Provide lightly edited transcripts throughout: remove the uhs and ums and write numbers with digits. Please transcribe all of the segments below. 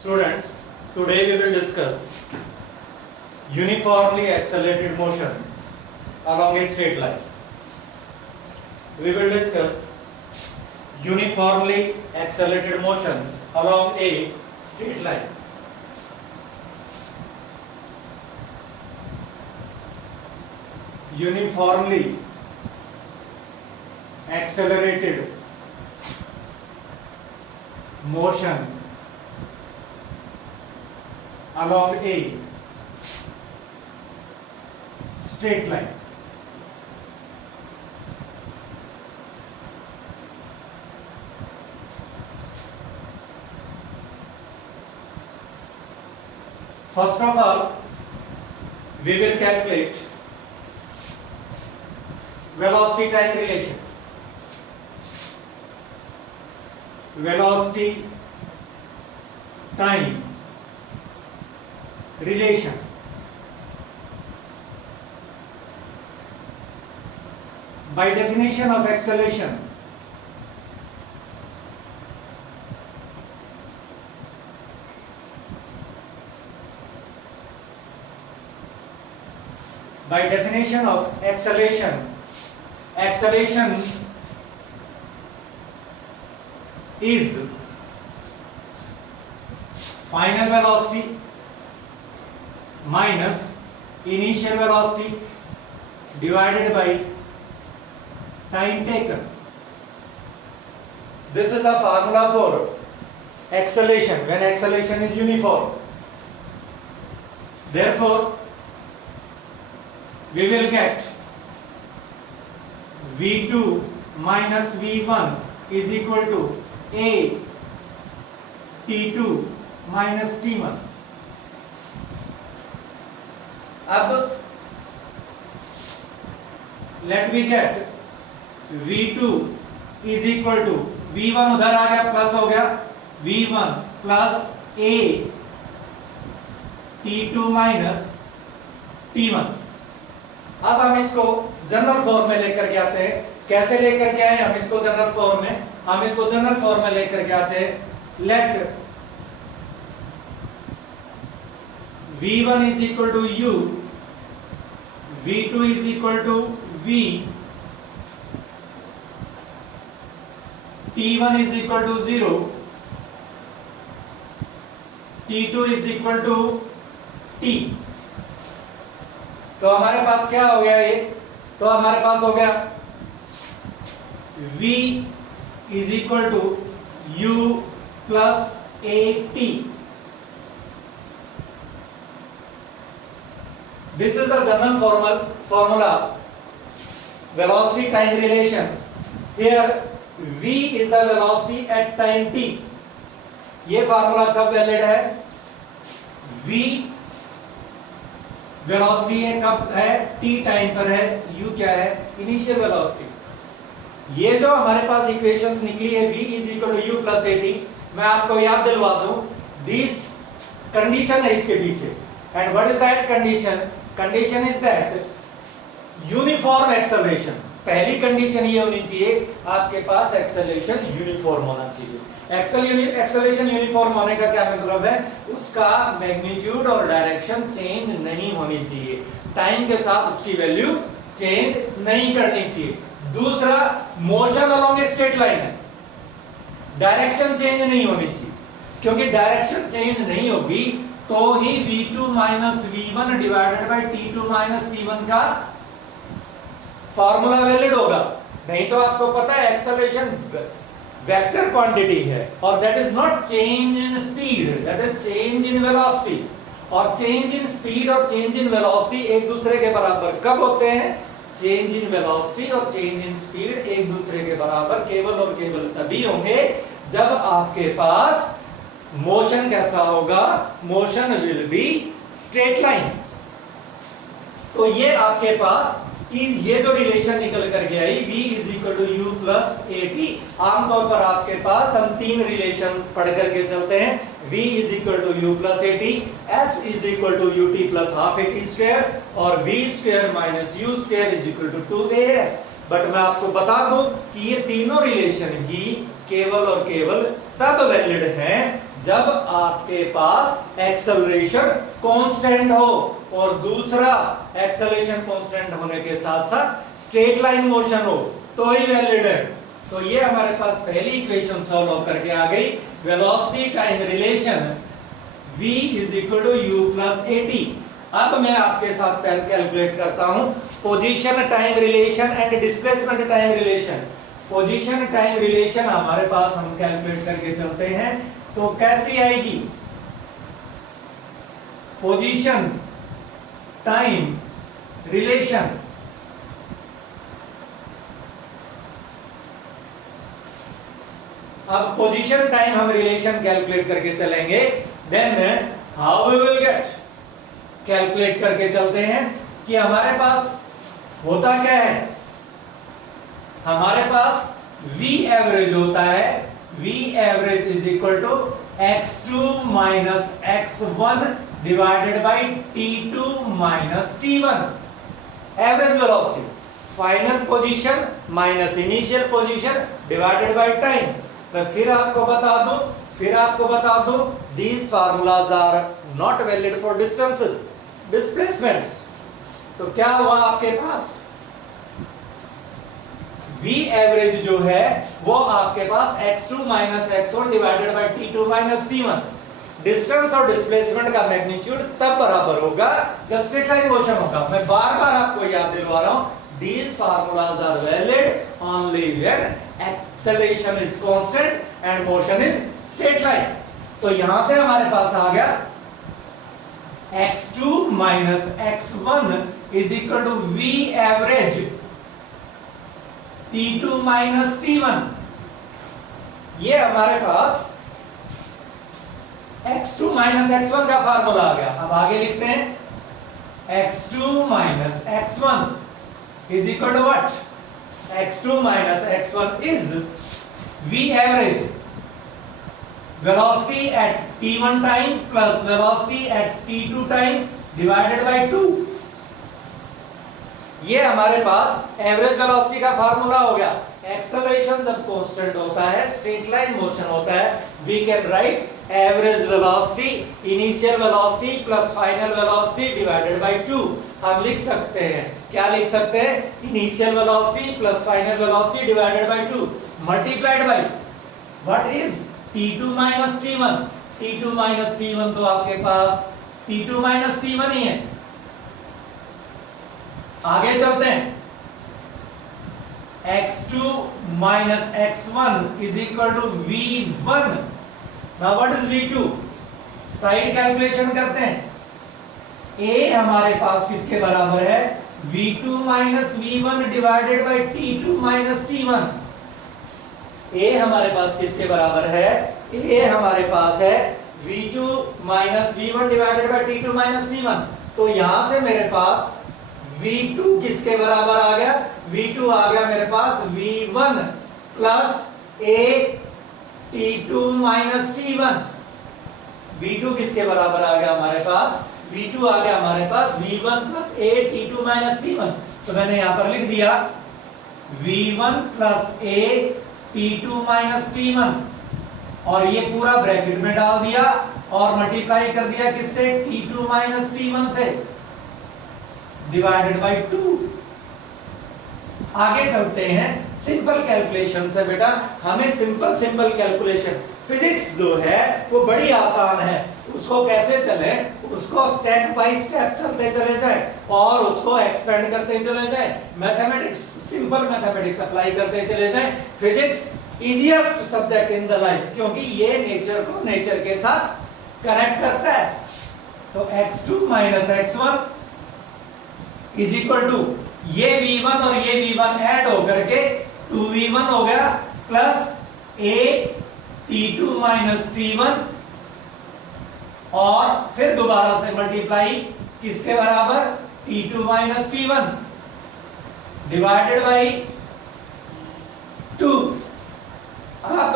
Students, today we will discuss uniformly accelerated motion along a straight line. We will discuss uniformly accelerated motion along a straight line. Uniformly accelerated motion along a straight line. First of all, we will calculate velocity time relation. Velocity time relation. By definition of acceleration, acceleration is final velocity minus initial velocity divided by time taken. This is the formula for acceleration when acceleration is uniform. Therefore, we will get V2 minus V1 is equal to A T2 minus T1. अब let we get V2 is equal to V1 उधर आ गया plus हो गया V1 plus A T2 minus T1. अब हम इसको general form में लेकर के आते हैं. कैसे लेकर के आए हम इसको जनरल फॉर्म में? हम इसको जनरल फॉर्म में लेकर के आते हैं. Let V1 is equal to U, V2 is equal to V, T1 is equal to 0, T2 is equal to T. तो हमारे पास क्या हो गया ये? तो हमारे पास हो गया V is equal to U plus AT. This is the general formula velocity time relation. Here V is the velocity at time t. ये फार्मूला कब वैलिड है? V वेलोसिटी है कब है? t टाइम पर है. u क्या है? Initial velocity. ये जो हमारे पास इक्वेशंस निकली है v is equal to u plus at, मैं आपको याद दिलवा दूं दिस कंडीशन है इसके पीछे. And what is that condition? Condition is that uniform acceleration. पहली कंडीशन ये होनी चाहिए आपके पास एक्सेलरेशन यूनिफॉर्म होना चाहिए. एक्सेलरेशन यूनिफॉर्म होने का क्या मतलब है? उसका मैग्नीट्यूड और डायरेक्शन चेंज नहीं होनी चाहिए. टाइम के साथ उसकी वैल्यू चेंज नहीं करनी चाहिए. दूसरा, motion along a straight line है, डायरेक्शन चेंज नहीं होनी चाहिए. क्योंकि डायरेक्शन चेंज नहीं होगी तो ही V2 minus V1 divided by T2 minus T1 का फार्मूला वैलिड होगा. नहीं तो आपको पता है एक्सेलरेशन वेक्टर क्वांटिटी है और that is not change in speed, that is change in velocity. और चेंज इन स्पीड और चेंज इन वेलोसिटी एक दूसरे के बराबर कब होते हैं? चेंज इन वेलोसिटी और चेंज इन स्पीड एक दूसरे के बराबर केवल और केवल तभी होंगे जब आपके पास मोशन कैसा होगा? Motion will be straight line. तो ये आपके पास ये जो रिलेशन निकल करके आई V is equal to U plus AT. आमतौर पर आपके पास हम तीन रिलेशन पढ़ करके चलते हैं. V is equal to U plus AT, S is equal to UT plus half AT square और V square minus U square is equal to 2AS. But मैं आपको बता दूं कि ये तीनों रिलेशन ही केवल और केवल तब वैलिड हैं जब आपके पास एक्सेलरेशन कांस्टेंट हो और दूसरा एक्सेलरेशन कांस्टेंट होने के साथ साथ स्ट्रेट लाइन मोशन हो तो ही वैलिड है। तो ये हमारे पास पहली इक्वेशन सॉल्व होकर के आ गई, velocity time relation v is equal to u plus at। अब मैं आपके साथ कैलकुलेट करता हूं position time relation and displacement time relation. Position time relation हमारे पास हम कैलकुलेट करके चलते हैं, तो कैसी आएगी? पोजीशन टाइम रिलेशन अब पोजीशन टाइम हम रिलेशन कैलकुलेट करके चलेंगे, then how we will get, calculate करके चलते हैं कि हमारे पास होता क्या है। हमारे पास V एवरेज होता है, V average is equal to x2 minus x1 divided by t2 minus t1। Average velocity, final position minus initial position divided by time. मैं फिर आपको बता दूं these formulas are not valid for distances, displacements। तो क्या हुआ आपके पास? V average जो है वो आपके पास x2 minus x1 divided by t2 minus t1। Distance और डिस्प्लेसमेंट का मैग्नीट्यूड तब बराबर होगा जब स्ट्रेट लाइन मोशन होगा। मैं बार बार आपको याद दिलवा रहा हूं, these formulas are valid only when acceleration is constant and motion is straight line। तो यहां से हमारे पास आ गया x2 minus x1 is equal to v average t2 minus t1। ये हमारे पास x2 माइनस x1 का फार्मूला आ गया। अब आगे लिखते हैं x2 minus x1 is equal to what? x2 minus x1 is v average, velocity at t1 time plus velocity at t2 time divided by 2। ये हमारे पास एवरेज वेलोसिटी का फार्मूला हो गया। एक्सेलरेशन जब कांस्टेंट होता है, स्ट्रेट लाइन मोशन होता है, we can write average velocity initial velocity plus final velocity divided by 2। हम लिख सकते हैं, क्या लिख सकते हैं? Initial velocity plus final velocity divided by 2 multiplied by what is t2 minus t1। t2 minus t1 तो आपके पास t2 माइनस t1 ही है। आगे चलते हैं, x2 minus x1 is equal to v1। Now what is v2? Side calculation करते हैं। a हमारे पास किसके बराबर है? v2 minus v1 divided by t2 minus t1। a हमारे पास किसके बराबर है? a हमारे पास है v2 minus v1 divided by t2 minus t1। तो यहां से मेरे पास v2 किसके बराबर आ गया? v2 आ गया मेरे पास v1 plus a t2 minus t1। v2 किसके बराबर आ गया हमारे पास? v2 आ गया हमारे पास v1 plus a t2 minus t1। तो मैंने यहां पर लिख दिया v1 plus a t2 minus t1 और ये पूरा ब्रैकेट में डाल दिया और मल्टीप्लाई कर दिया किससे? t2 माइनस t1 से डिवाइडेड बाय 2। आगे चलते हैं सिंपल कैलकुलेशन से। बेटा हमें सिंपल कैलकुलेशन, फिजिक्स जो है वो बड़ी आसान है, उसको कैसे चले, उसको स्टेप बाय स्टेप चलते चले जाए और उसको एक्सपेंड करते चले जाए। मैथमेटिक्स, सिंपल मैथमेटिक्स अप्लाई करते चले जाए। Physics easiest subject in the life, क्योंकि ये नेचर को नेचर के साथ कनेक्ट करता है। तो x2 minus x1 is equal to ये v1 और ये v1 ऐड होकर के 2v1 हो गया plus a t2 minus t1 और फिर दोबारा से मल्टीप्लाई किसके बराबर? t2 minus t1 divided by 2। अब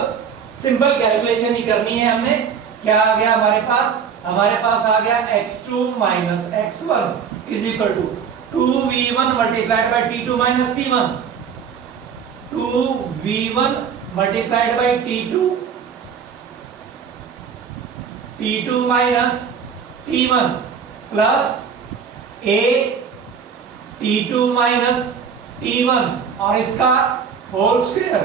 सिंपल कैलकुलेशन ही करनी है हमने। क्या आ गया हमारे पास? हमारे पास आ गया x2 minus x1 is equal to 2v1 multiplied by t2 minus t1, 2v1 multiplied by t2 t2 minus t1 plus a t2 minus t1 और इसका होल स्क्वायर,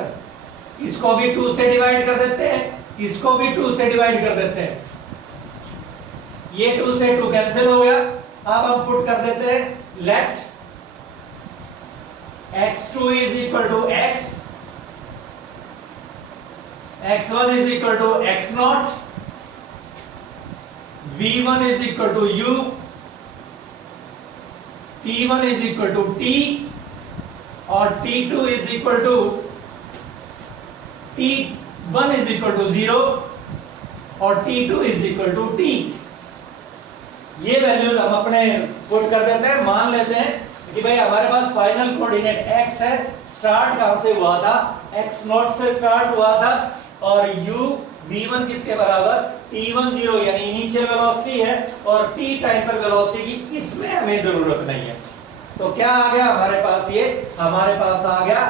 इसको भी 2 से डिवाइड कर देते हैं, इसको भी 2 से डिवाइड कर देते हैं, ये 2 से 2 कैंसिल हो गया। अब हम पुट कर देते हैं let x2 is equal to x, x1 is equal to x naught, v1 is equal to u, t1 is equal to t और t2 is equal to t1 is equal to 0 और t2 is equal to t। ये values हम अपने put कर देते हैं। मान लेते हैं कि भाई हमारे पास फाइनल कोऑर्डिनेट x है, स्टार्ट कहां से हुआ था, x नॉट से स्टार्ट हुआ था और u v1 किसके बराबर, t1 0 यानी इनिशियल वेलोसिटी है और t टाइम पर वेलोसिटी की इसमें हमें जरूरत नहीं है। तो क्या आ गया हमारे पास, ये हमारे पास आ गया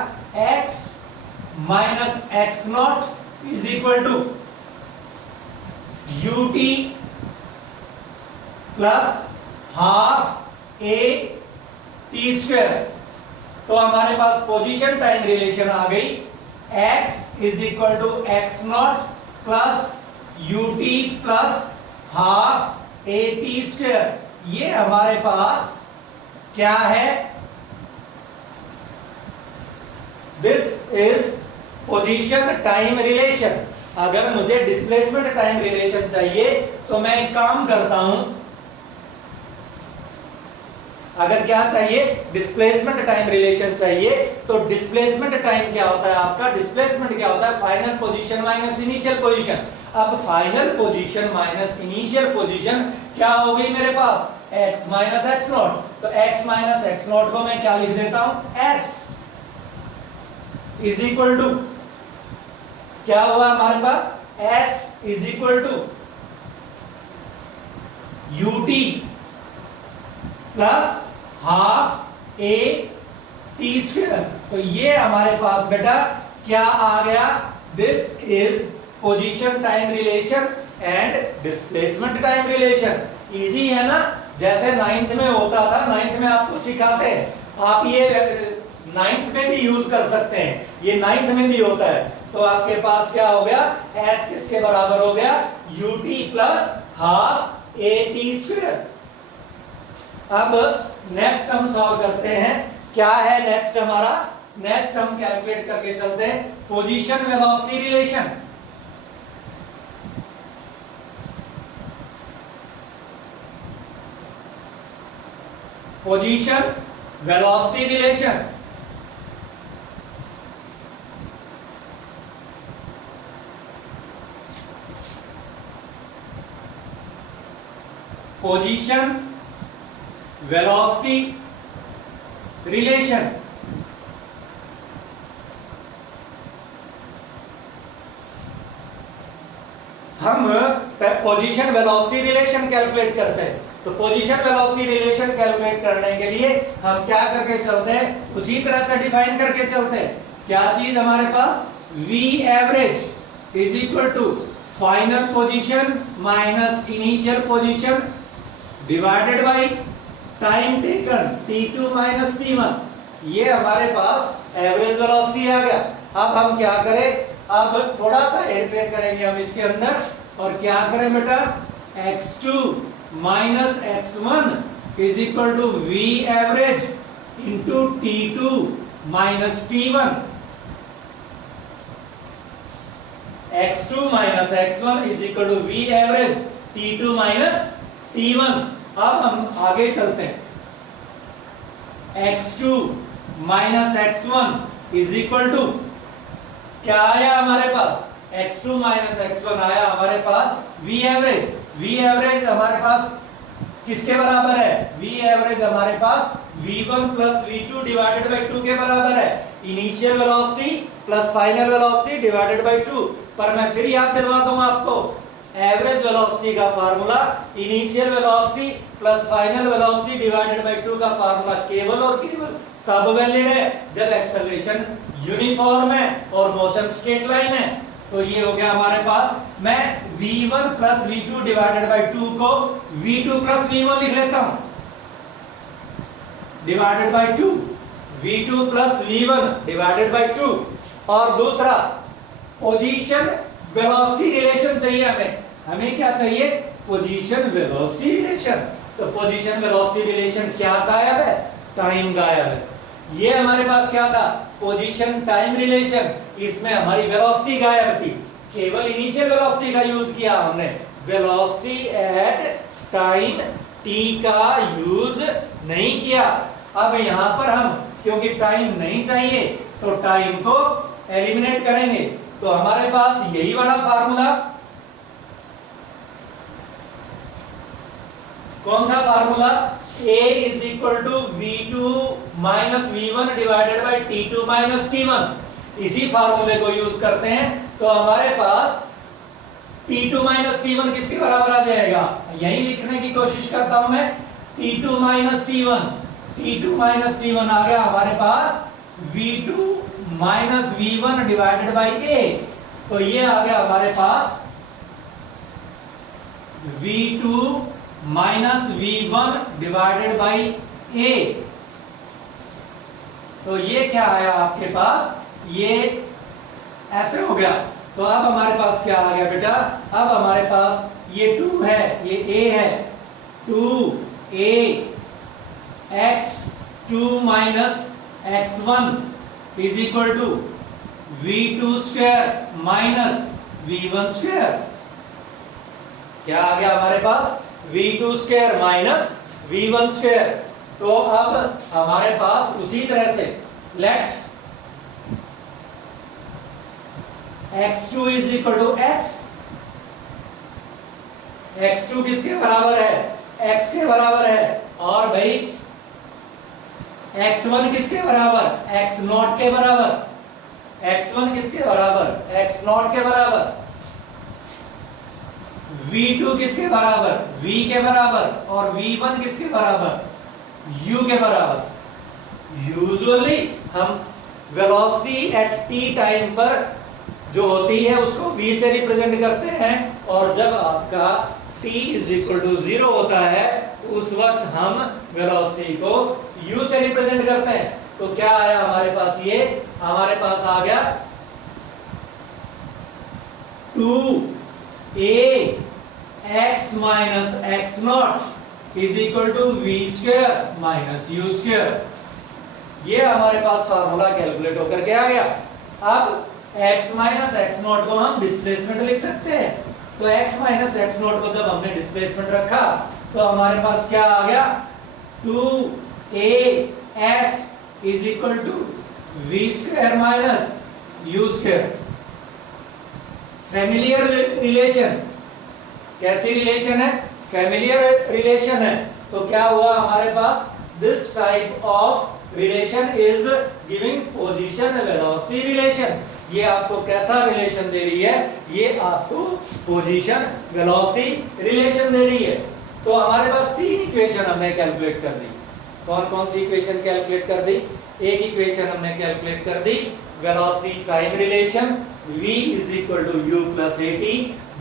x minus x naught is equal to ut plus half a t square. तो हमारे पास पोजीशन टाइम रिलेशन आ गई, x is equal to x naught plus ut plus half a t square. ये हमारे पास क्या है, this is position time relation. अगर मुझे डिस्प्लेसमेंट टाइम रिलेशन चाहिए तो मैं एक काम करता हूं, अगर क्या चाहिए, डिस्प्लेसमेंट टाइम रिलेशन चाहिए, तो डिस्प्लेसमेंट टाइम क्या होता है आपका, डिस्प्लेसमेंट क्या होता है, final position minus initial position. अब final position minus initial position क्या हो गई मेरे पास, x माइनस एक्स नॉट। तो x माइनस एक्स नॉट को मैं क्या लिख देता हूं, s इज इक्वल टू, क्या हुआ हमारे पास, s is equal to ut plus half a t square. तो ये हमारे पास बेटा क्या आ गया, this is position time relation and displacement time relation. Easy है ना, जैसे 9th में होता था, 9th में आपको सिखाते हैं, आप ये 9th में भी यूज कर सकते हैं, ये 9th में भी होता है। तो आपके पास क्या हो गया, s किसके बराबर हो गया, ut plus half a t square. अब नेक्स्ट हम सॉल्व करते हैं, क्या है नेक्स्ट हमारा, नेक्स्ट हम कैलकुलेट करके चलते हैं position velocity relation. Position velocity relation, position velocity relation. हम पोजीशन वेलोसिटी रिलेशन कैलकुलेट करते हैं, तो पोजीशन वेलोसिटी रिलेशन कैलकुलेट करने के लिए हम क्या करके चलते हैं, उसी तरह से डिफाइन करके चलते हैं। क्या चीज हमारे पास, v average is equal to final position minus initial position divided by time taken t2 minus t1। ये हमारे पास एवरेज वेलोसिटी आ गया। अब हम क्या करें, अब थोड़ा सा हेरफेर करेंगे हम इसके अंदर और क्या करें बेटा, x2 minus x1 is equal to v average into t2 minus t1। x2 minus x1 is equal to v average t2 minus t1। अब हम आगे चलते हैं, x2 minus x1 is equal to, क्या आया हमारे पास, x2 माइनस x1 आया हमारे पास v एवरेज। v एवरेज हमारे पास किसके बराबर है, v एवरेज हमारे पास v1 plus v2 divided by 2 के बराबर है, initial velocity plus final velocity divided by 2। पर मैं फिर याद दिलवा दूं आपको, एवरेज वेलोसिटी का formula initial velocity plus final velocity divided by 2 का फार्मूला केवल और केवल तब वैलिड है जब एक्सेलरेशन यूनिफॉर्म है और मोशन स्ट्रेट लाइन है। तो ये हो गया हमारे पास, मैं v1 plus v2 divided by 2 को v2 प्लस v1 लिख लेता हूं, divided by 2, v2 plus v1 divided by 2। और दूसरा पोजीशन वेलोसिटी रिलेशन चाहिए हमें क्या चाहिए, पोजीशन वेलोसिटी रिलेशन। तो पोजीशन वेलोसिटी रिलेशन क्या गायब है, टाइम गायब है। ये हमारे पास क्या था, पोजीशन टाइम रिलेशन, इसमें हमारी वेलोसिटी गायब थी, केवल इनिशियल वेलोसिटी का यूज किया हमने, वेलोसिटी एट टाइम t का यूज नहीं किया। अब यहां पर हम, क्योंकि टाइम नहीं चाहिए तो टाइम को एलिमिनेट करेंगे, तो हमारे पास यही वाला फार्मूला, कौन सा formula, a is equal to v2 minus v1 divided by t2 minus t1। इसी फार्मूले को यूज करते हैं तो हमारे पास t2 माइनस t1 किसके बराबर आ जाएगा, यही लिखने की कोशिश करता हूं मैं, t2 minus t1, t2 minus t1 आ गया हमारे पास v2 minus v1 divided by a। तो ये आ गया हमारे पास v2 minus v1 divided by a। तो ये क्या आया आपके पास, ये ऐसे हो गया। तो अब हमारे पास क्या आ गया बेटा, अब हमारे पास ये 2 है, ये a है, 2a x2 minus x1 is equal to v2 square minus v1 square. क्या आ गया हमारे पास, v2 square minus v1 square. तो अब हमारे पास उसी तरह से let x2 is equal to x, x2 किसके बराबर है, x के बराबर है, और भाई x1 किसके बराबर, x नॉट के बराबर, x1 किसके बराबर, x नॉट के बराबर, v2 किसके बराबर, v के बराबर, और v1 किसके बराबर, u के बराबर। यूजुअली हम वेलोसिटी एट t टाइम पर जो होती है उसको v से रिप्रेजेंट करते हैं, और जब आपका t इज इक्वल टू 0 होता है उस वक्त हम वेलोसिटी को u से रिप्रेजेंट करते हैं। तो क्या आया हमारे पास, ये हमारे पास आ गया 2a x minus x naught is equal to v square minus u square. ये हमारे पास फार्मूला कैलकुलेट होकर के आ गया। अब x माइनस एक्स नॉट को हम डिस्प्लेसमेंट लिख सकते हैं, तो x माइनस एक्स नॉट को जब हमने डिस्प्लेसमेंट रखा तो हमारे पास क्या आ गया, 2as is equal to v square minus u square. Familiar relation, कैसी रिलेशन है, फैमिलियर रिलेशन है। तो क्या हुआ हमारे पास, this type of relation is giving position velocity relation. ये आपको कैसा रिलेशन दे रही है, ये आपको पोजीशन वेलोसिटी रिलेशन दे रही है। तो हमारे पास 3 इक्वेशन हमने कैलकुलेट कर दी। कौन कौन सी इक्वेशन कैलकुलेट कर दी, एक इक्वेशन हमने कैलकुलेट कर दी velocity time relation, v is equal to u plus at।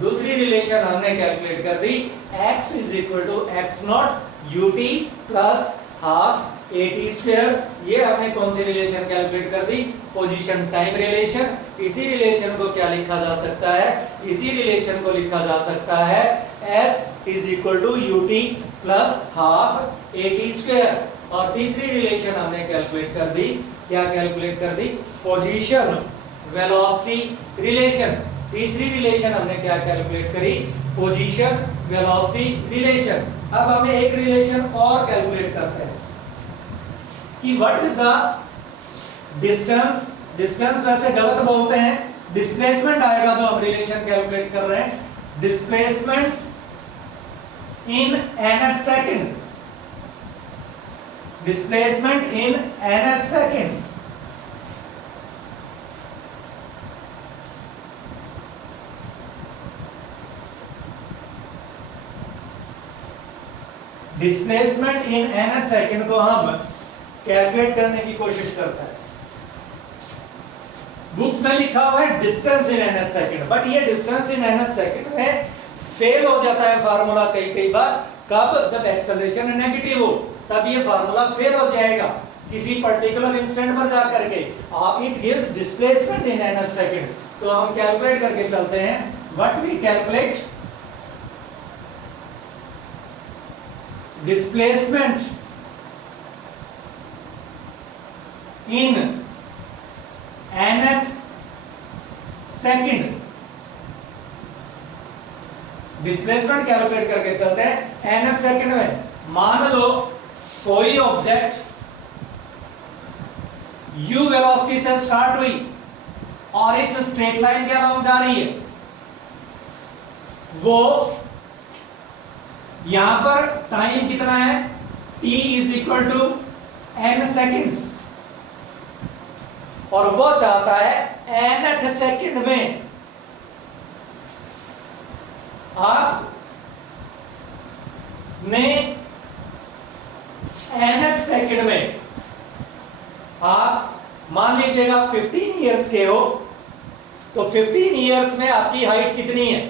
दूसरी रिलेशन हमने कैलकुलेट कर दी x is equal to x naught ut plus half at square. ये हमने कौन सी रिलेशन कैलकुलेट कर दी, पोजीशन टाइम रिलेशन। इसी रिलेशन को क्या लिखा जा सकता है, इसी रिलेशन को लिखा जा सकता है s is equal to ut plus half at square. और तीसरी रिलेशन हमने कैलकुलेट कर दी, क्या कैलकुलेट कर दी, पोजीशन वेलोसिटी रिलेशन। तीसरी रिलेशन हमने क्या कैलकुलेट करी, पोजीशन वेलोसिटी रिलेशन। अब हमें एक रिलेशन और कैलकुलेट करते हैं कि what is the distance, distance वैसे गलत बोलते हैं, डिस्प्लेसमेंट आएगा तो हम रिलेशन कैलकुलेट कर रहे हैं, displacement in nth second, displacement in nth second. Displacement in nth second को हम कैलकुलेट करने की कोशिश करते हैं। बुक्स में लिखा हुआ है distance in nth second, but ये डिस्टेंस इन nth सेकंड में फेल हो जाता है फार्मूला कई बार। कब? जब एक्सेलरेशन नेगेटिव हो, तब ये फार्मूला फेल हो जाएगा किसी पर्टिकुलर इंस्टेंट पर जाकर के। It gives displacement in nth second. तो हम कैलकुलेट करके चलते हैं। What we calculate displacement in nth second. Displacement calculate करके चलते हैं nth सेकंड में। मान लो कोई ऑब्जेक्ट u वेलोसिटी से स्टार्ट हुई और इस स्ट्रेट लाइन के अलाउंग जा रही है, वो यहां पर टाइम कितना है? t is equal to n seconds, और वो चाहता है nth सेकंड में आप ने nth सेकंड में आप मान लीजिएगा 15 इयर्स के हो, तो 15 इयर्स में आपकी हाइट कितनी है?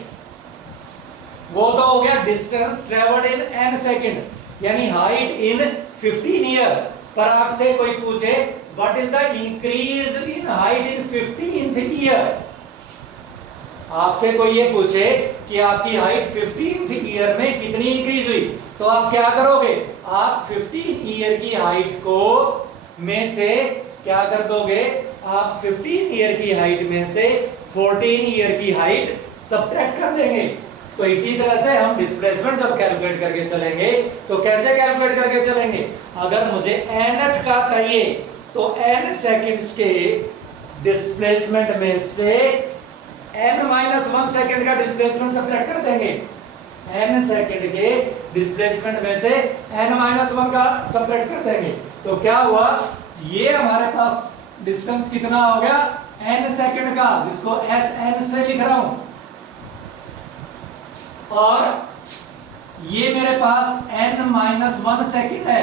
वो तो हो गया distance travelled in n second, यानी हाइट इन 15 ईयर। पर आपसे कोई पूछे what is the increase in height in 15th year, आपसे कोई ये पूछे कि आपकी हाइट 15th ईयर में कितनी इंक्रीज हुई, तो आप क्या करोगे? आप 15 ईयर की हाइट को में से क्या कर दोगे? आप 15 ईयर की हाइट में से 14 ईयर की हाइट सब्ट्रैक्ट कर देंगे। तो इसी तरह से हम डिस्प्लेसमेंट जब कैलकुलेट करके चलेंगे तो कैसे कैलकुलेट करके चलेंगे? अगर मुझे nth का चाहिए तो n सेकंड्स के डिस्प्लेसमेंट में से n-1 सेकंड का डिस्प्लेसमेंट सब्ट्रैक्ट कर देंगे। n सेकंड के डिस्प्लेसमेंट में से n-1 का सब्ट्रैक्ट कर देंगे। तो क्या हुआ? ये हमारे पास डिस्टेंस कितना हो गया? n सेकंड का, जिसको sn से लिख रहा हूं, और ये मेरे पास n-1 सेकंड है,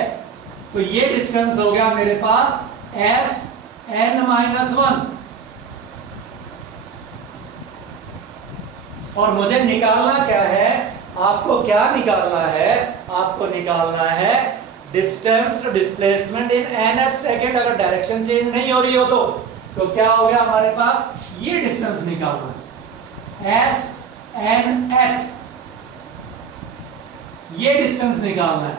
तो ये डिस्टेंस हो गया मेरे पास sn-1। और मुझे निकालना क्या है? आपको क्या निकालना है? आपको निकालना है distance displacement in nth second. अगर डायरेक्शन चेंज नहीं हो रही हो तो क्या हो गया हमारे पास? ये डिस्टेंस निकालना है snth, ये डिस्टेंस निकालना है।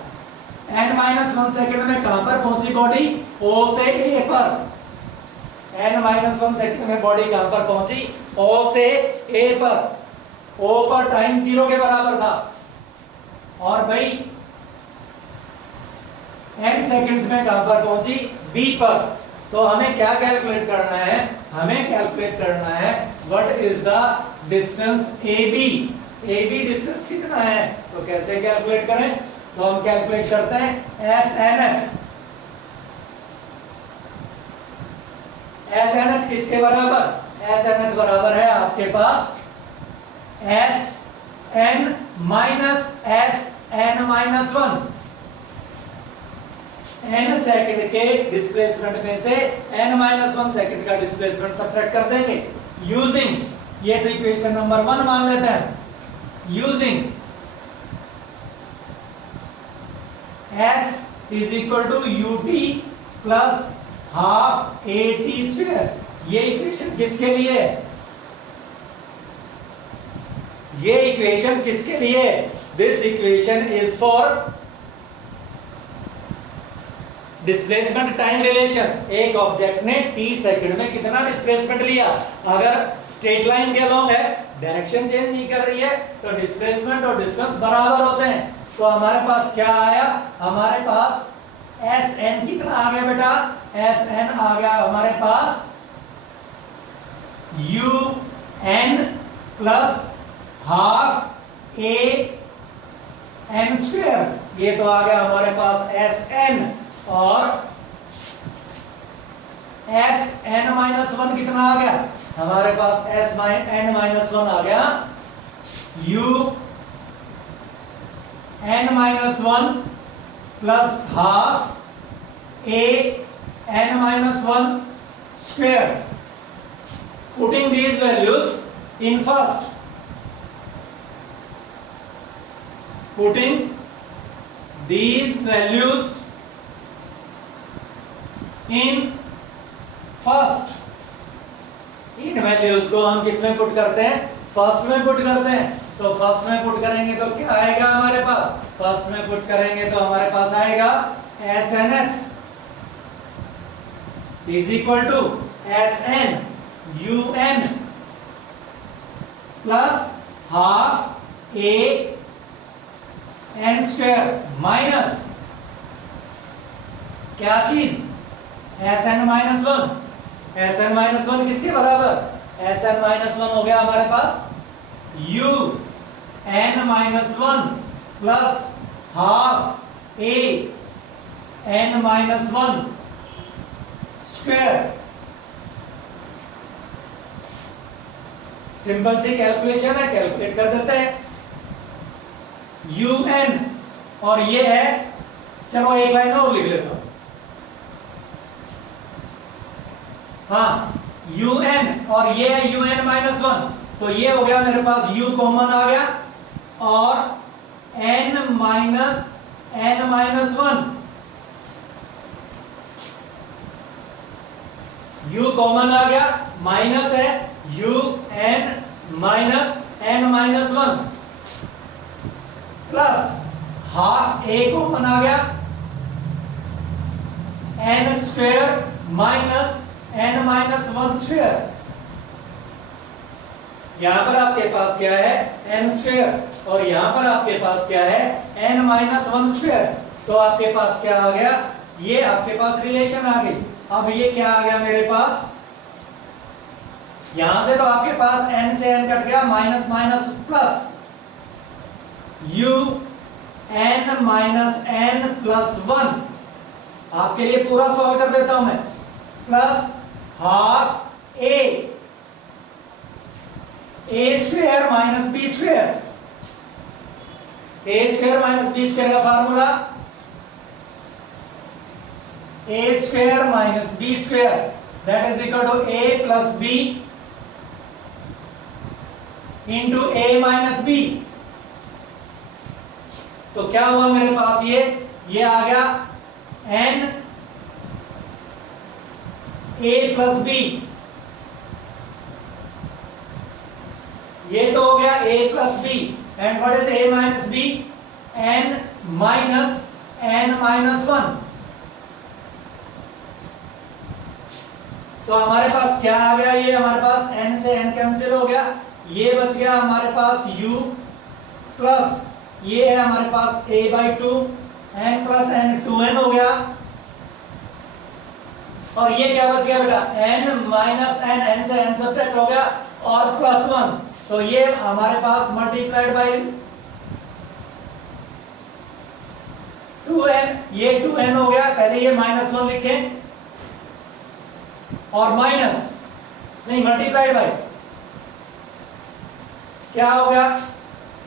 n-1 सेकंड में कहां पर पहुंची बॉडी? O से A पर। n-1 सेकंड में बॉडी कहां पर पहुंची? O से A पर। O पर टाइम 0 के बराबर था, और भाई n सेकंड्स में कहां पर पहुंची? B पर। तो हमें क्या कैलकुलेट करना है? हमें कैलकुलेट करना है what is the distance AB। AB distance कितना है? तो कैसे कैलकुलेट करें? तो हम कैलकुलेट करते हैं SNH। SNH किसके बराबर? SNH बराबर है आपके पास SN minus SN-1। n second के डिस्प्लेसमेंट में से n-1 सेकंड का डिस्प्लेसमेंट सब्ट्रैक्ट कर देंगे यूजिंग, ये तो इक्वेशन नंबर 1 मान लेते हैं, using s is equal to ut plus half at square. ये इक्वेशन किसके लिए है? ये इक्वेशन किसके लिए? This equation is for displacement time relation. एक ऑब्जेक्ट ने t सेकंड में कितना डिस्प्लेसमेंट लिया, अगर स्ट्रेट लाइन के अलोंग है, डायरेक्शन चेंज नहीं कर रही है, तो डिस्प्लेसमेंट और डिस्टेंस बराबर होते हैं। तो हमारे पास क्या आया? हमारे पास Sn कितना आ गया बेटा? Sn आ गया हमारे पास un plus half a n square. ये तो आ गया हमारे पास Sn, और Sn-1 कितना आ गया? हमारे पास Sn-1 आ गया un-1 plus half a n-1 square. putting these values in first, putting these values in first, in values को हम किस में पुट करते हैं? फर्स्ट में पुट करते हैं। तो फर्स्ट में पुट करेंगे तो क्या आएगा हमारे पास? फर्स्ट में पुट करेंगे तो हमारे पास आएगा SNth is equal to SN UN plus half A N square minus क्या चीज? SN minus 1। SN माइनस 1 किसके बराबर? SN माइनस 1 हो गया हमारे पास U N minus 1 plus half A N minus 1 square. Simple सी कैलकुलेशन है, कैलकुलेट कर देते हैं। UN और ये है, चलो एक लाइन और लिख लेता हूं। हाँ, UN और ये है UN माइनस 1, तो ये हो गया मेरे पास U कॉमन आ गया और N माइनस 1 U कॉमन आ गया, माइनस है UN minus N minus 1 plus half A common आ गया N square minus N minus 1 square. यहां पर आपके पास क्या है? N स्क्वायर और यहां पर आपके पास क्या है? N minus 1 square. तो आपके पास क्या आ गया? ये आपके पास रिलेशन आ गई। अब ये क्या आ गया मेरे पास? यहां से तो आपके पास N से N कट गया, minus minus plus U N minus N plus 1। आपके लिए पूरा सॉल्व कर देता हूं मैं। Plus half A square minus B square. A square minus B square का formula A square minus B square that is equal to A plus B into A minus B। तो क्या हुआ मेरे पास? ये आ गया N A प्लस B, ये तो हो गया A plus B and what is A minus B? N minus N minus 1। तो हमारे पास क्या आ गया? ये हमारे पास N से N कैंसिल हो गया, ये बच गया हमारे पास U प्लस ये है हमारे पास A by 2 N plus N 2N हो गया और ये क्या बच गया बेटा? N माइनस N से N सब्ट्रैक्ट हो गया और प्लस 1। तो ये हमारे पास मल्टीप्लाइड बाई 2N, ये 2N हो गया। पहले ये माइनस 1 लिखें और माइनस नहीं मल्टीप्लाइड बाई क्या हो गया?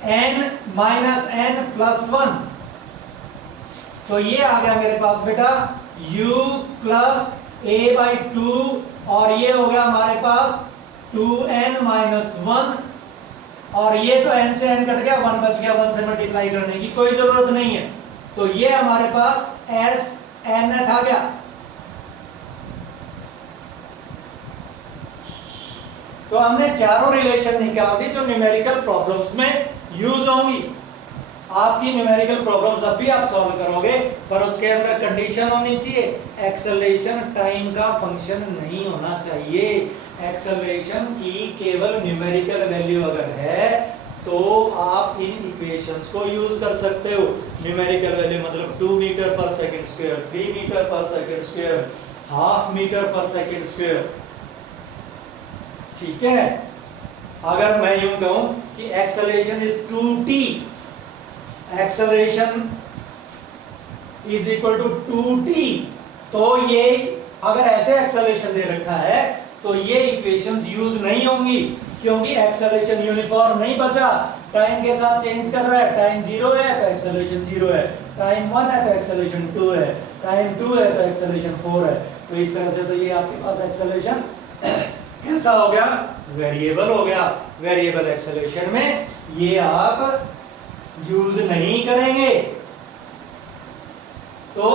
N minus N plus 1। तो ये आ गया मेरे पास बेटा U प्लस A बाई 2 और ये हो गया हमारे पास 2N माइनस 1 और ये तो N से N कट गया, 1 बच गया, 1 से मल्टीप्लाई करने की कोई जरूरत नहीं है। तो ये हमारे पास SN आ गया। तो हमने चारों रिलेशन निकाल दी जो न्यूमेरिकल प्रॉब्लम्स में यूज होंगी। आपकी न्यूमेरिकल प्रॉब्लम्स अब भी आप सॉल्व करोगे, पर उसके अंदर कंडीशन होनी चाहिए, एक्सेलरेशन टाइम का फंक्शन नहीं होना चाहिए। एक्सेलरेशन की केवल न्यूमेरिकल वैल्यू अगर है तो आप इन इक्वेशंस को यूज कर सकते हो। न्यूमेरिकल वैल्यू मतलब 2 metre per second square, 3 metre per second square, half metre per second square. ठीक है, अगर मैं यूं कहूं कि acceleration is 2t, acceleration is equal to 2t, तो ये अगर ऐसे एक्सेलरेशन दे रखा है तो ये इक्वेशंस यूज नहीं होंगी, क्योंकि एक्सेलरेशन यूनिफॉर्म नहीं बचा, टाइम के साथ चेंज कर रहा है। टाइम 0 है तो एक्सेलरेशन 0 है, टाइम 1 है तो एक्सेलरेशन 2 है, टाइम 2 है तो एक्सेलरेशन 4 है। तो इस तरह से तो ये आपके पास एक्सेलरेशन कैसा हो गया, वेरिएबल हो गया। वेरिएबल एक्सेलरेशन में ये आप यूज नहीं करेंगे। तो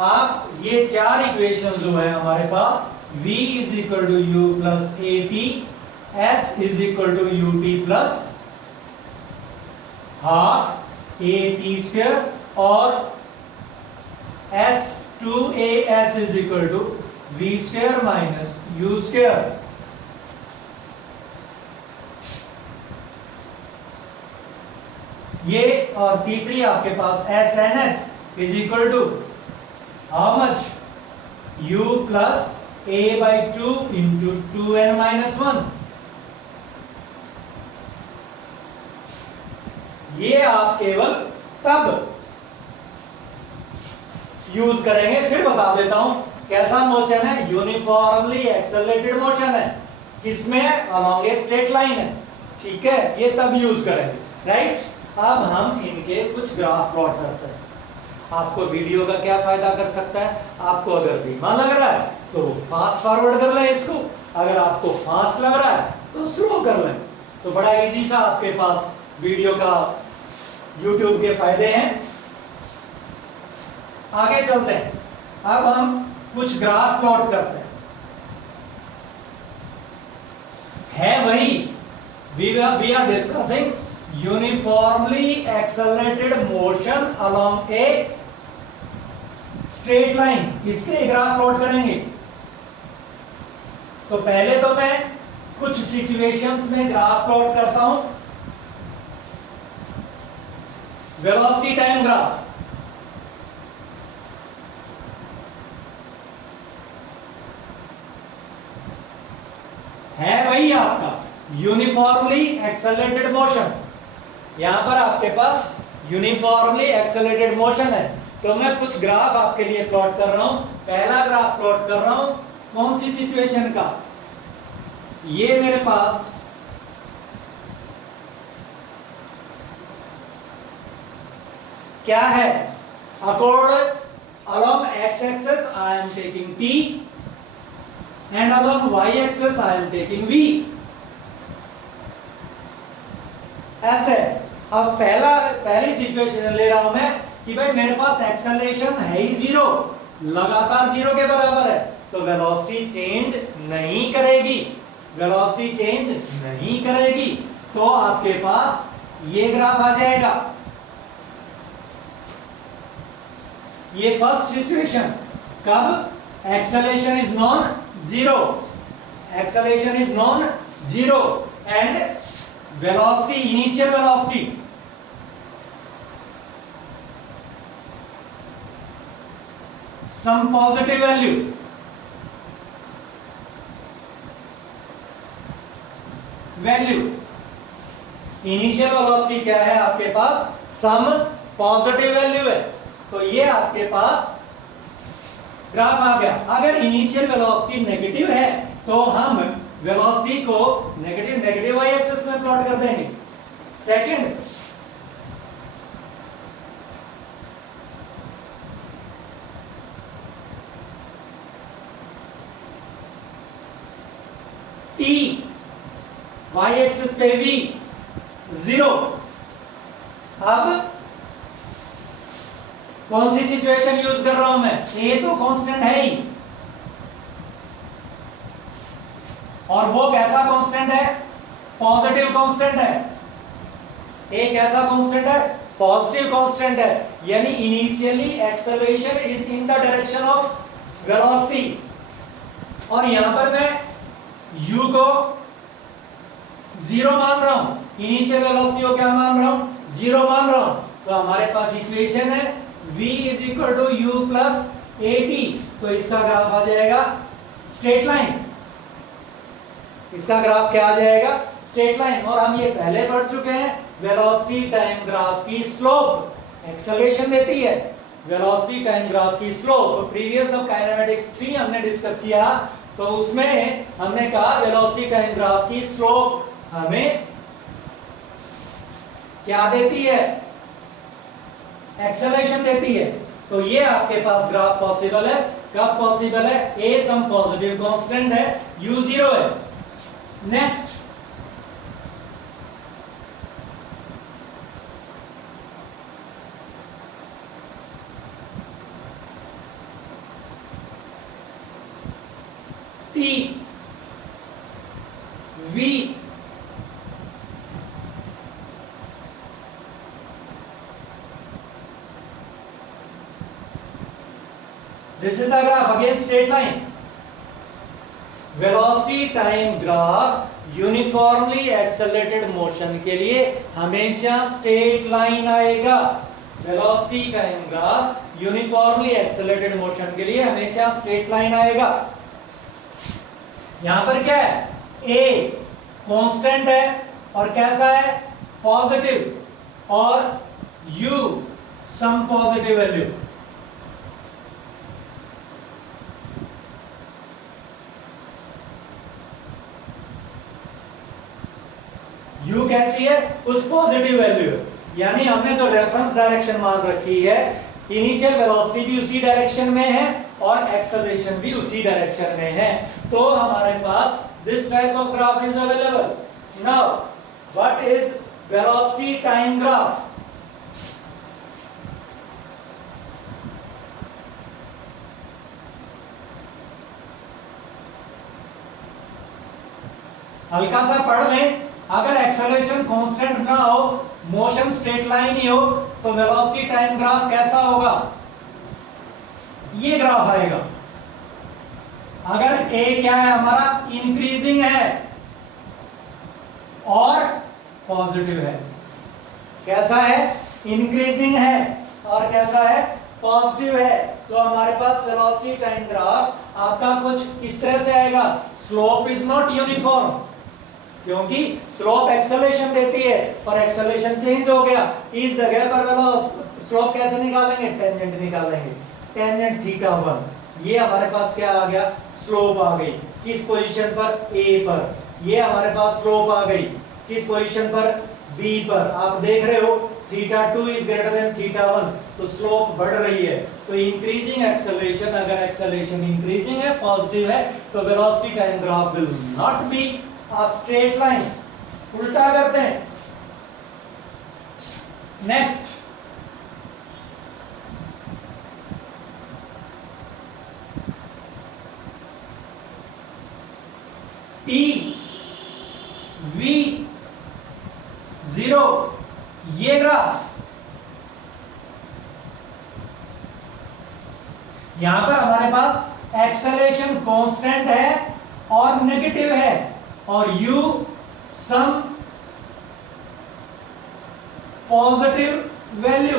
आप ये चार इक्वेशन जो है हमारे पास, v is equal to you plus A T, s is equal to U T plus half A T square, और s two A S is equal to V square minus U square. ये और तीसरी आपके पास S N H is equal to how much, u plus a by two into two N minus one. ये आप केवल तब यूज करेंगे, फिर बता देता हूं कैसा मोशन है, यूनिफॉर्मली एक्सेलरेटेड मोशन है, किसमें, अलोंग ए स्ट्रेट लाइन है, ठीक है, ये तब यूज करेंगे, राइट। अब हम इनके कुछ ग्राफ प्लॉट करते हैं। आपको वीडियो का क्या फायदा कर सकता है, आपको अगर धीमा लग रहा है तो फास्ट फॉरवर्ड कर लें इसको, अगर आपको फास्ट लग रहा है तो स्लो कर लें। तो बड़ा इजी सा आपके पास वीडियो का YouTube के फायदे हैं। आगे चलते हैं, अब हम कुछ ग्राफ प्लॉट करते हैं। है वही, we are discussing uniformly accelerated motion along a straight line, इसके ग्राफ प्लॉट करेंगे। तो पहले तो मैं कुछ सिचुएशंस में ग्राफ प्लॉट करता हूं। वेलोसिटी टाइम ग्राफ, है वही आपका यूनिफॉर्मली एक्सेलरेटेड मोशन। यहां पर आपके पास यूनिफॉर्मली एक्सेलरेटेड मोशन है, तो मैं कुछ ग्राफ आपके लिए प्लॉट कर रहा हूं। पहला ग्राफ प्लॉट कर रहा हूं कौन सी सिचुएशन का, ये मेरे पास क्या है, accord along x axis I am taking t and along y axis I am taking v, ऐसे। अब पहली सिचुएशन ले रहा हूं मैं कि भाई मेरे पास एक्सेलरेशन है ही जीरो, लगातार जीरो के बराबर है, तो वेलोसिटी चेंज नहीं करेगी, वेलोसिटी चेंज नहीं करेगी। तो आपके पास ये ग्राफ आ जाएगा। ये फर्स्ट सिचुएशन, कब acceleration is non zero, acceleration is non zero and velocity, initial velocity some positive value, initial velocity क्या है आपके पास, सम पॉजिटिव वैल्यू है। तो ये आपके पास ग्राफ आ गया। अगर इनिशियल वेलोसिटी नेगेटिव है तो हम वेलोसिटी को नेगेटिव वाई एक्सिस में प्लॉट कर देंगे। सेकंड, टी वाई एक्सिस पे वी जीरो। अब कौन सी सिचुएशन यूज कर रहा हूं मैं, ए तो कांस्टेंट है ही, और वो कैसा कांस्टेंट है, पॉजिटिव कांस्टेंट है। ए कैसा कांस्टेंट है, पॉजिटिव कांस्टेंट है, यानी initially acceleration is in the direction of velocity. और यहां पर मैं u को जीरो मान रहा हूं, इनिशियल वेलोसिटी को क्या मान रहा हूं, जीरो मान रहा हूं। तो हमारे पास इक्वेशन है v is equal to you plus A t. तो इसका ग्राफ आ जाएगा स्ट्रेट लाइन, इसका ग्राफ क्या आ जाएगा, स्ट्रेट लाइन। और हम ये पहले पढ़ चुके हैं, वेलोसिटी टाइम ग्राफ की स्लोप एक्सेलरेशन देती है, वेलोसिटी टाइम ग्राफ की स्लोप। प्रीवियस ऑफ काइनेमेटिक्स 3 हमने डिस्कस किया, तो उसमें हमने कहा वेलोसिटी टाइम ग्राफ की स्लोप हमें क्या देती है, एक्सेलरेशन देती है। तो ये आपके पास ग्राफ पॉसिबल है। कब पॉसिबल है, ए सम पॉजिटिव कांस्टेंट है, u जीरो है, next T V this is the graph again straight line velocity time graph uniformly accelerated motion के लिए हमेशा स्ट्रेट लाइन आएगा। Velocity time graph uniformly accelerated motion के लिए हमेशा स्ट्रेट लाइन आएगा। यहां पर क्या है, ए कांस्टेंट है और कैसा है, पॉजिटिव, और u some positive value. U कैसी है, उस पॉजिटिव वैल्यू है, यानी हमने जो रेफरेंस डायरेक्शन मान रखी है, इनिशियल वेलोसिटी भी उसी डायरेक्शन में है और एक्सेलरेशन भी उसी डायरेक्शन में है। तो हमारे पास this type of graph is available. Now what is velocity time graph? हल्का सा पढ़ लें। अगर एक्सेलरेशन कांस्टेंट ना हो, मोशन स्ट्रेट लाइन ही हो, तो वेलोसिटी टाइम ग्राफ कैसा होगा? ये ग्राफ आएगा। अगर ए क्या है हमारा, इंक्रीजिंग है और पॉजिटिव है, कैसा है, इंक्रीजिंग है और कैसा है, पॉजिटिव है, तो हमारे पास वेलोसिटी टाइम ग्राफ आपका कुछ इस तरह से आएगा। स्लोप इज नॉट यूनिफॉर्म, क्योंकि स्लोप एक्सेलरेशन देती है और एक्सेलरेशन चेंज हो गया। इस जगह पर स्लोप कैसे निकालेंगे, टेंजेंट निकालेंगे, टेंजेंट θ1। ये हमारे पास क्या आ गया, स्लोप आ गई। किस पोजीशन पर, ए पर। ये हमारे पास स्लोप आ गई किस पोजीशन पर, बी पर। आप देख रहे हो θ2 इज ग्रेटर देन θ1, तो स्लोप बढ़ रही है। तो इंक्रीजिंग एक्सेलरेशन, अगर एक्सेलरेशन इंक्रीजिंग है, पॉजिटिव है, तो velocity time graph will not be a straight line। उल्टा करते हैं। नेक्स्ट टी वी 0, ये ग्राफ, यहां पर हमारे पास एक्सेलरेशन कांस्टेंट है और नेगेटिव है, और u some positive value.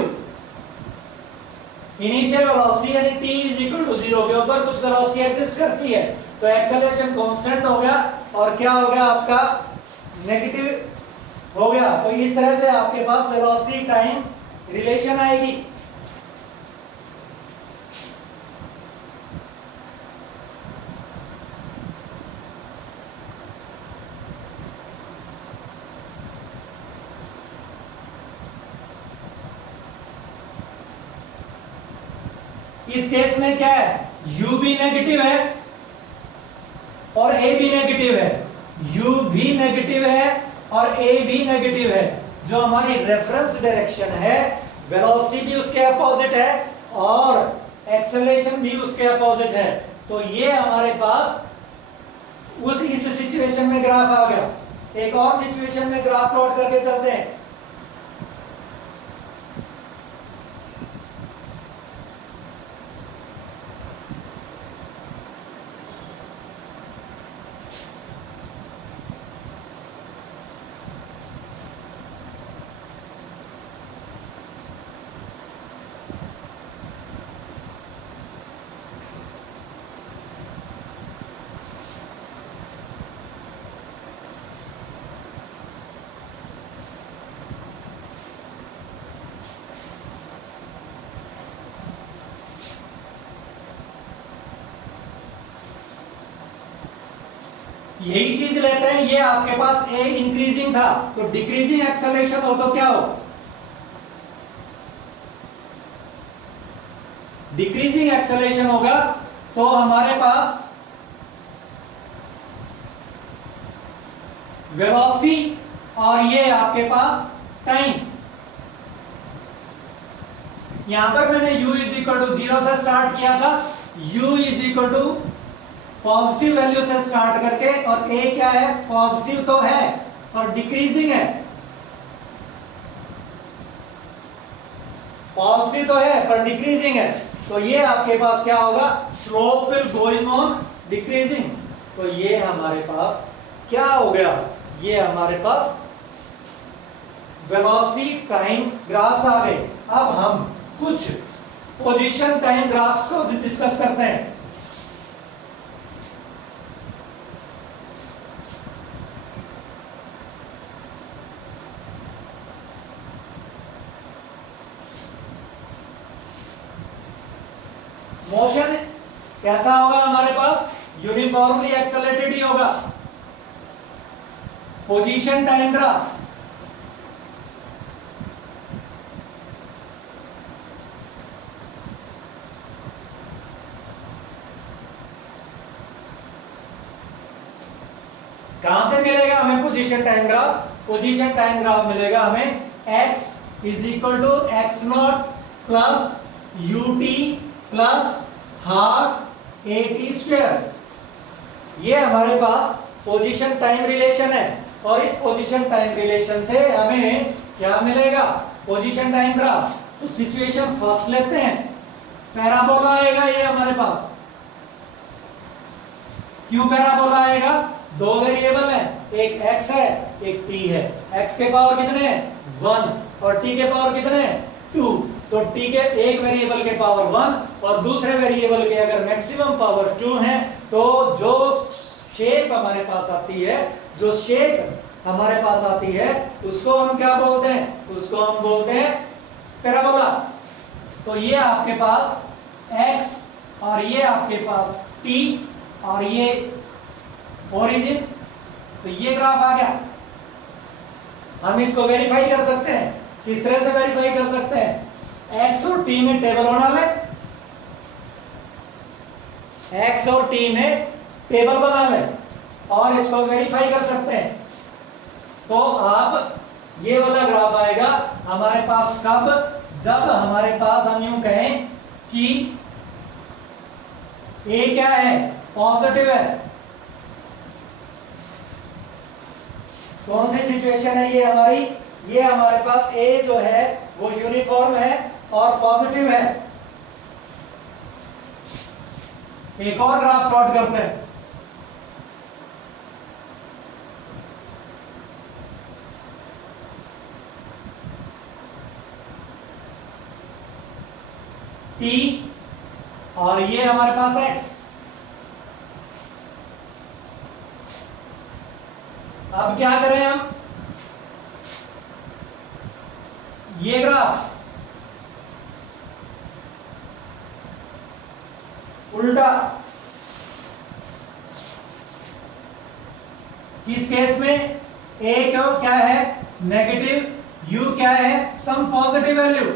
Initial velocity यानी t इज इक्वल टू 0 के ऊपर कुछ वेलोसिटी एग्जिस्ट करती है, तो एक्सेलरेशन कांस्टेंट हो गया और क्या हो गया आपका, नेगेटिव हो गया। तो इस तरह से आपके पास वेलोसिटी टाइम रिलेशन आएगी। इस केस में क्या है, u भी नेगेटिव है और a भी नेगेटिव है, u भी नेगेटिव है और a भी नेगेटिव है। जो हमारी रेफरेंस डायरेक्शन है, वेलोसिटी भी उसके अपोजिट है और एक्सेलरेशन भी उसके अपोजिट है। तो ये हमारे पास इस सिचुएशन में ग्राफ आ गया। एक और सिचुएशन में ग्राफ प्लॉट करके चलते हैं। यही चीज लेते हैं, ये आपके पास a इंक्रीजिंग था, तो डिक्रीजिंग एक्सेलरेशन हो तो क्या हो, डिक्रीजिंग एक्सेलरेशन होगा तो हमारे पास वेलोसिटी और ये आपके पास टाइम। यहां पर मैंने u इज इक्वल टू 0 से स्टार्ट किया था, u is equal to positive value से स्टार्ट करके, और a क्या है, पॉजिटिव तो है और डिक्रीजिंग है, पॉजिटिव तो है पर डिक्रीजिंग है, तो ये आपके पास क्या होगा, slope will going on decreasing. तो ये हमारे पास क्या हो गया, ये हमारे पास वेलोसिटी टाइम ग्राफ्स आ गए। अब हम कुछ पोजीशन टाइम ग्राफ्स को डिस्कस करते हैं। मोशन कैसा होगा हमारे पास, यूनिफॉर्मली एक्सेलरेटेड ही होगा। पोजीशन टाइम ग्राफ, कहां से मिलेगा हमें position time graph, position time graph मिलेगा हमें x is equal to x naught plus ut plus half A T square. ये हमारे पास पोजीशन टाइम रिलेशन है, और इस पोजीशन टाइम रिलेशन से हमें क्या मिलेगा, पोजीशन टाइम ग्राफ। तो सिचुएशन फर्स्ट लेते हैं, पैराबोला आएगा ये हमारे पास। क्यों पैराबोला आएगा, दो वेरिएबल है, एक x है एक t है, x के पावर कितने हैं 1 और t के पावर कितने हैं 2। तो t के एक वेरिएबल के पावर 1 और दूसरे वेरिएबल के अगर मैक्सिमम पावर 2 है, तो जो शेप हमारे पास आती है, जो शेप हमारे पास आती है, उसको हम क्या बोलते हैं, उसको हम बोलते हैं पैराबोला। तो ये आपके पास x और ये आपके पास t और ये ओरिजिन, तो ये ग्राफ आ गया। हम इसको वेरीफाई कर सकते हैं, किस तरह से वेरीफाई कर सकते हैं, x और t में टेबल बना ले, x और t में टेबल बना ले और इसको वेरीफाई कर सकते हैं। तो अब ये वाला ग्राफ आएगा हमारे पास कब, जब हमारे पास हम यूं कहें कि a क्या है, पॉजिटिव है। कौन सी सिचुएशन है ये हमारी, ये हमारे पास a जो है वो यूनिफॉर्म है और पॉजिटिव है। एक और ग्राफ प्लॉट करते हैं। t और ये हमारे पास x। अब क्या करें हम, ये ग्राफ उल्टा, किस केस में, a क्या है नेगेटिव, u क्या है सम पॉजिटिव वैल्यू,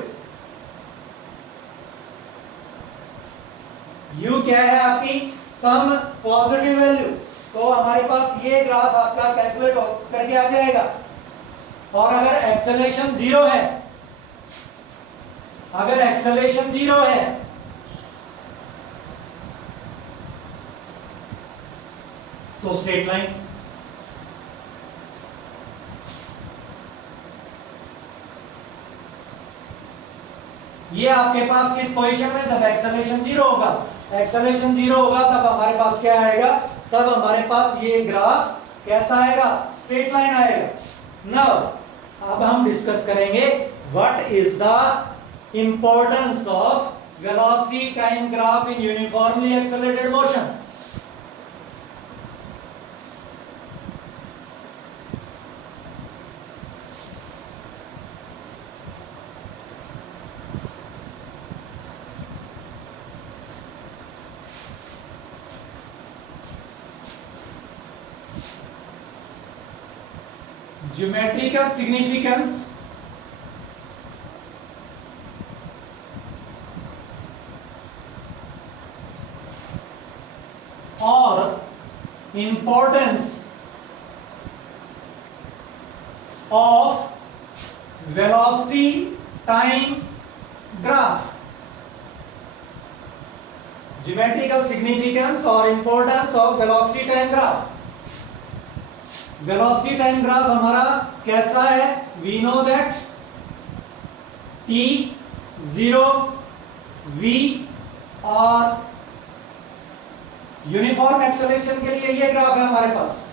u क्या है आपकी सम पॉजिटिव वैल्यू। तो हमारे पास ये ग्राफ आपका कैलकुलेट करके आ जाएगा। और अगर एक्सेलरेशन 0 है, अगर एक्सेलरेशन 0 है तो स्ट्रेट लाइन, ये आपके पास किस पोजीशन में, जब एक्सेलरेशन 0 होगा, एक्सेलरेशन 0 होगा तब हमारे पास क्या आएगा, तब हमारे पास ये ग्राफ कैसा आएगा, स्ट्रेट लाइन आएगा। नाउ अब हम डिस्कस करेंगे what is the importance of velocity time graph in uniformly accelerated motion. Geometrical significance or importance time graph, geometrical significance और importance of velocity time graph. Velocity time graph हमारा कैसा है? We know that t 0 v और uniform acceleration के लिए ये graph है हमारे पास।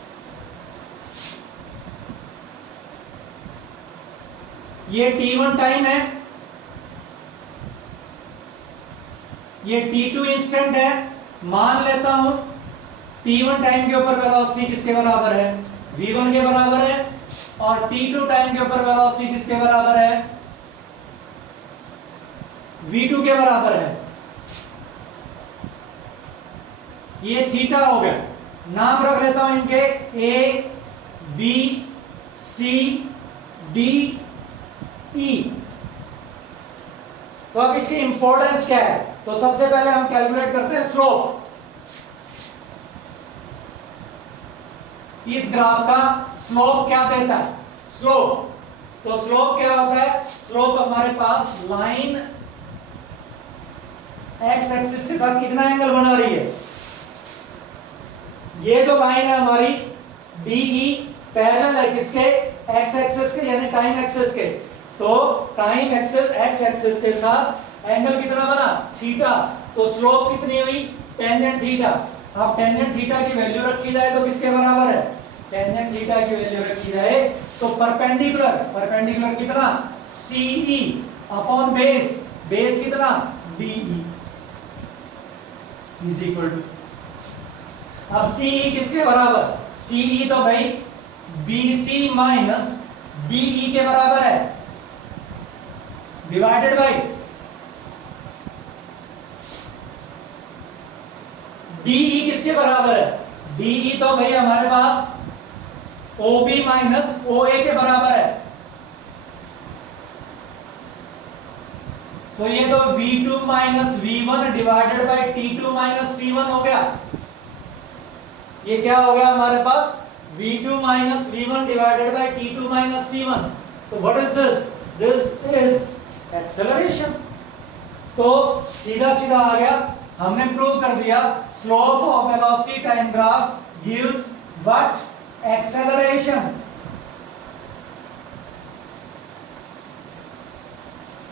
ये t1 टाइम है, ये t2 इंस्टेंट है। मान लेता हूं t1 टाइम के ऊपर वेलोसिटी किसके बराबर है? v1 के बराबर है। और t2 टाइम के ऊपर वेलोसिटी किसके बराबर है? v2 के बराबर है। ये थीटा हो गया। नाम रख लेता हूं इनके a b c d e। तो अब इसकी इंपॉर्टेंस क्या है? तो सबसे पहले हम कैलकुलेट करते हैं स्लोप। इस ग्राफ का स्लोप क्या देता है? स्लोप, तो स्लोप क्या होता है? स्लोप हमारे पास लाइन एक्स एक्सिस के साथ कितना एंगल बना रही है? ये जो लाइन है हमारी DE पैरेलल है किसके? एक्स एक्सिस के, यानी टाइम एक्सिस के। तो टाइम एक्सिस एक्स एक्सिस के साथ एंगल कितना बना? थीटा। तो स्लोप कितनी हुई? Tangent theta. अब टेंजेंट थीटा की वैल्यू रखी जाए तो किसके बराबर है? टेंजेंट थीटा की वैल्यू रखी जाए तो परपेंडिकुलर, परपेंडिकुलर कितना? CE अपॉन बेस, बेस कितना? DE इज इक्वल टू, अब CE किसके बराबर? CE तो भाई BC माइनस DE के बराबर है, डिवाइडेड बाय DE किसके बराबर है? DE तो भाई हमारे पास OB माइनस OA के बराबर है। तो ये तो V2 minus V1 divided by T2 minus T1 हो गया। ये क्या हो गया हमारे पास? V2 minus V1 divided by T2 minus T1। तो what is this? This is acceleration. तो सीधा सीधा आ गया, हमने प्रूव कर दिया slope of velocity time graph gives what? Acceleration.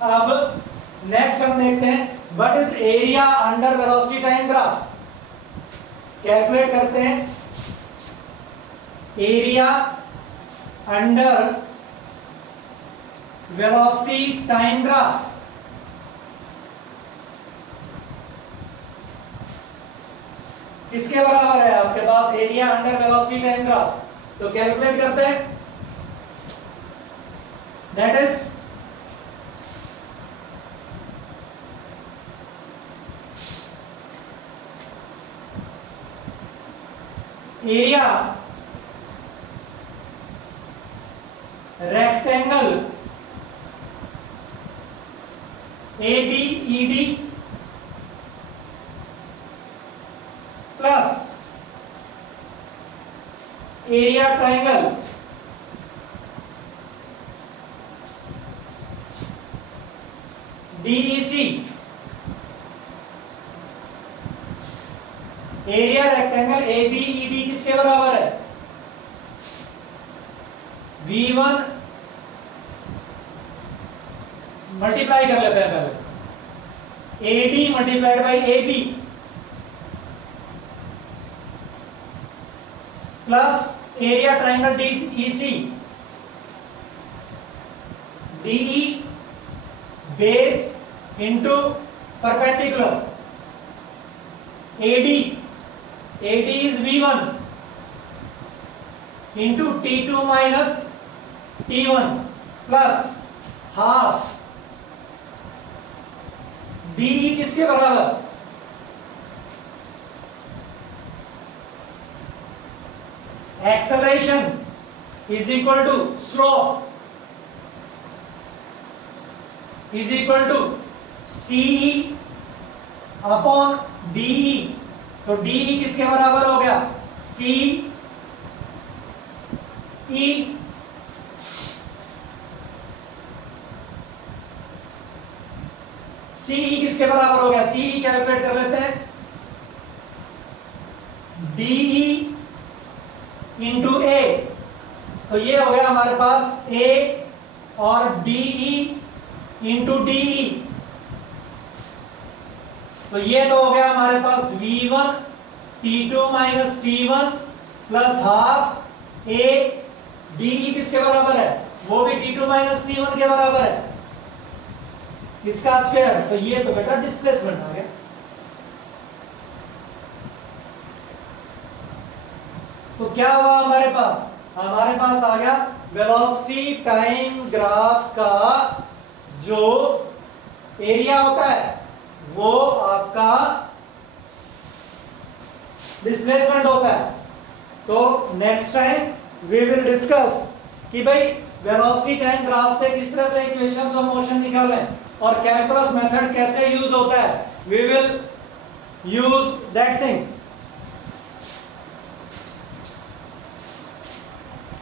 अब नेक्स्ट हम देखते हैं what is area under velocity time graph. Calculate करते हैं area under velocity time graph. किसके बराबर है आपके पास area under velocity time graph? तो कैलकुलेट करते हैं, that is area rectangle ABED plus area triangle DEC। Area rectangle ABED किसके बराबर है? V1 मल्टीप्लाई कर लेते हैं पहले, AD multiplied by AB plus area triangle DEC, DE base into perpendicular, AD is V1 into T2 minus T1 plus half DE किसके बराबर? Acceleration is equal to slope is equal to CE upon DE। तो DE किसके बराबर हो गया? CE CE किसके बराबर हो गया, सीई कैलकुलेट कर लेते हैं, डीई इंटू ए, तो ये हो गया हमारे पास ए और डीई इंटू डीई, तो ये तो हो गया हमारे पास V1 T2 minus T1 plus half A, DE किसके बराबर है, वो भी T2 माइनस T1 के बराबर है, इसका स्क्वायर, तो ये तो बेटा डिस्प्लेसमेंट आ गया। तो क्या हुआ हमारे पास आ गया वेलोसिटी टाइम ग्राफ का जो एरिया होता है वो आपका डिस्प्लेसमेंट होता है। तो next time we will discuss कि भाई वेलोसिटी टाइम ग्राफ से किस तरह से इक्वेशंस ऑफ मोशन निकालें और कैलकुलस मेथड कैसे यूज होता है, we will use that thing.